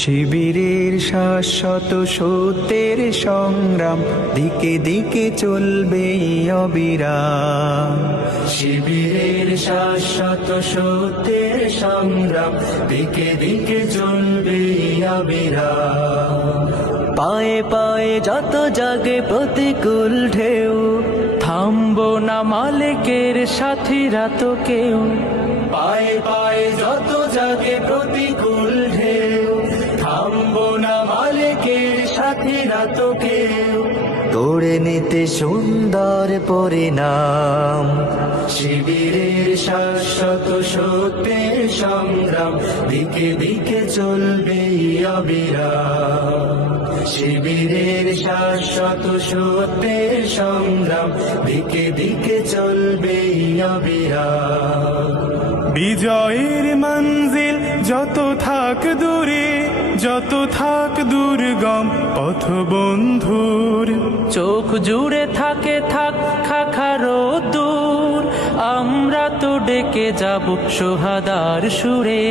শিবিরের শাশ্বত সত্যের সংগ্রাম দিকে দিকে চলবে অবিরাম। শিবিরের শাশ্বত সত্যের সংগ্রাম দিকে দিকে চলবে অবিরাম। পায়ে পায়ে যত জাগে প্রতিকূল ঢেউ, থামবো না মালিকের সাথীরা তো কেউ। পায়ে পায়ে যত জাগে প্রতিকূল ঢেউ, থামবো না মালিকের সাথীরা তো কেউ। গড়ে নিতে সুন্দর পরিণাম শিবিরের শাশ্বত সত্যের সংগ্রাম দিকে দিকে চলবে অবিরাম। শিবিরের শাশ্বত সত্যের সংগ্রাম দিকে দিকে চলবে অবিরাম। বিজয়ের মঞ্জিল যত থাক দূরে, যত থাক দুর্গম পথ বন্ধুর, চোখ জুড়ে থাকে থাক খাখারো দূর, আমরা তো ডেকে যাব সোহাদার সুরে।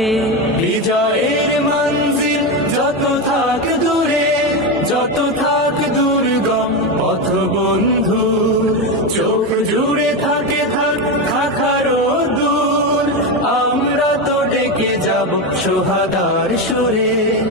বিজয়ের মঞ্জিল যত থাক দূরে, যত থাক দুর্গম পথ বন্ধুর, চোখ জুড়ে থাকে থাক খাখারো দূর, আমরা তো ডেকে যাব সোহাদার সুরে।